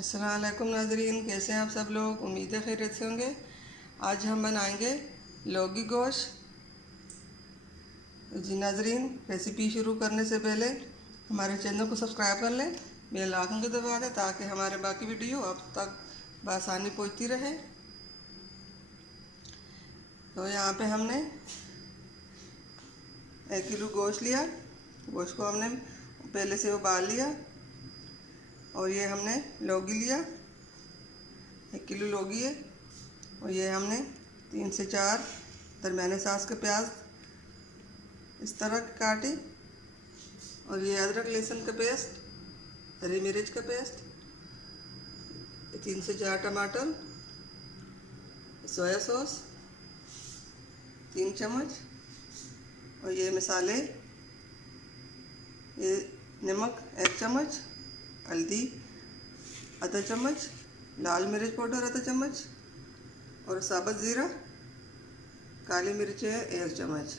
अस्सलाम वालेकुम नाज़रीन, कैसे हैं आप सब लोग। उम्मीद है खैरियत से होंगे। आज हम बनाएंगे लौकी गोश्त। जी नाज़रीन, रेसिपी शुरू करने से पहले हमारे चैनल को सब्सक्राइब कर लें, बेल आइकन को दबा दें ताकि हमारे बाकी वीडियो आप तक बआसानी पहुंचती रहे। तो यहाँ पे हमने 1 किलो गोश्त लिया। गोश्त को हमने पहले से उबाल लिया। और ये हमने लौकी लिया, 1 किलो लौकी है। और ये हमने 3 से 4 दरमियाने साइज़ के प्याज इस तरह काटी। और ये अदरक लहसुन का पेस्ट, हरी मिर्च का पेस्ट, 3 से 4 टमाटर, सोया सॉस 3 चम्मच। और ये मसाले, ये नमक 1 चम्मच, हल्दी आधा चम्मच, लाल मिर्च पाउडर आधा चम्मच और साबुत ज़ीरा, काली मिर्च है 1 चम्मच।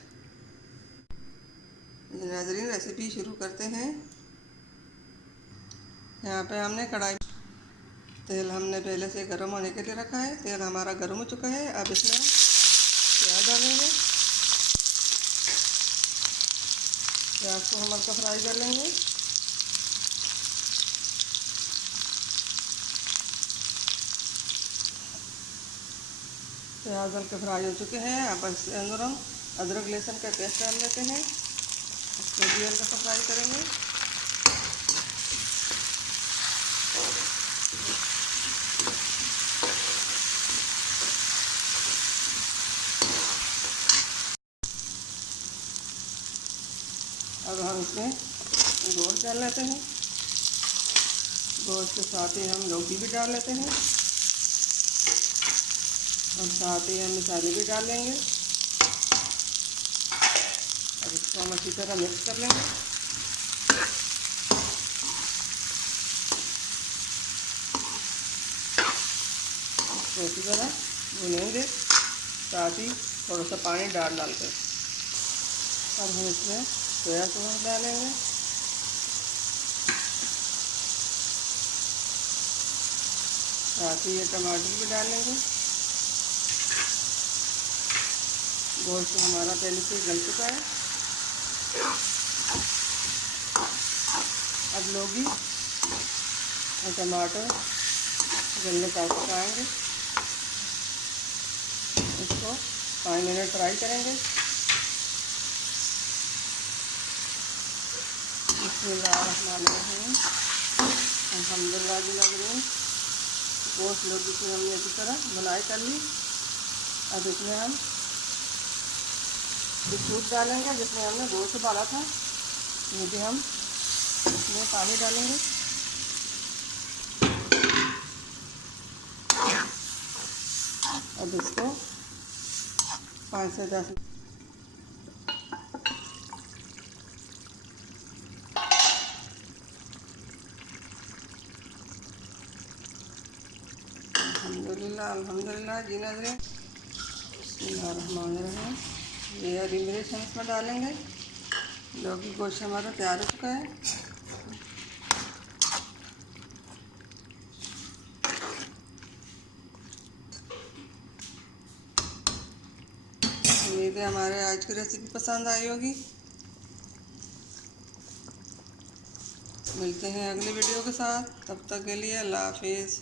नाज़रीन, रेसिपी शुरू करते हैं। यहाँ पे हमने कढ़ाई, तेल हमने पहले से गर्म होने के लिए रखा है। तेल हमारा गर्म हो चुका है। अब इसमें हम प्याज डालेंगे। प्याज को हम हल्का फ्राई कर लेंगे। प्याज हल्के फ्राई हो चुके हैं। अब इसके अंदर हम अदरक लहसुन का पेस्ट डाल लेते हैं। इसको भी हल्का सा फ्राई करेंगे। अब हम इसमें गोश्त डाल लेते हैं। गोश्त के साथ ही हम लौकी भी डाल लेते हैं और साथ ही हम मसाले भी डाल लेंगे। अब इसको हम अच्छी तरह मिक्स कर लेंगे। इसको इसी तरह भूनेंगे, साथ ही थोड़ा सा पानी डाल कर। अब हम इसमें सोया सॉस डालेंगे। साथ ही ये टमाटर भी डालेंगे। गोश्त हमारा पहले से गल चुका है। अब लौकी और टमाटर गलने तक पकाएंगे। इसको 5 मिनट फ्राई करेंगे। बिस्मिल्लाहिर्रहमानिर्रहीम। अल्हम्दुलिल्लाह नाज़रीन, गोश्त लौकी की हमने इसी तरह बुनाई कर ली। अब इसमें हम दूध डालेंगे जिसमें हमने गोश्त डाला था। ये भी हम इसमें पानी डालेंगे। अब इसको 5 से 10 अल्हम्दुलिल्लाह जी नाज़रीन। बिस्मिल्लाहिर्रहमानिर्रहीम। ये हरी मिर्च हम इसमें डालेंगे। लौकी गोश्त हमारा तैयार हो चुका है। उम्मीद है हमारे आज की रेसिपी पसंद आई होगी। मिलते हैं अगली वीडियो के साथ, तब तक के लिए अल्लाह हाफिज़।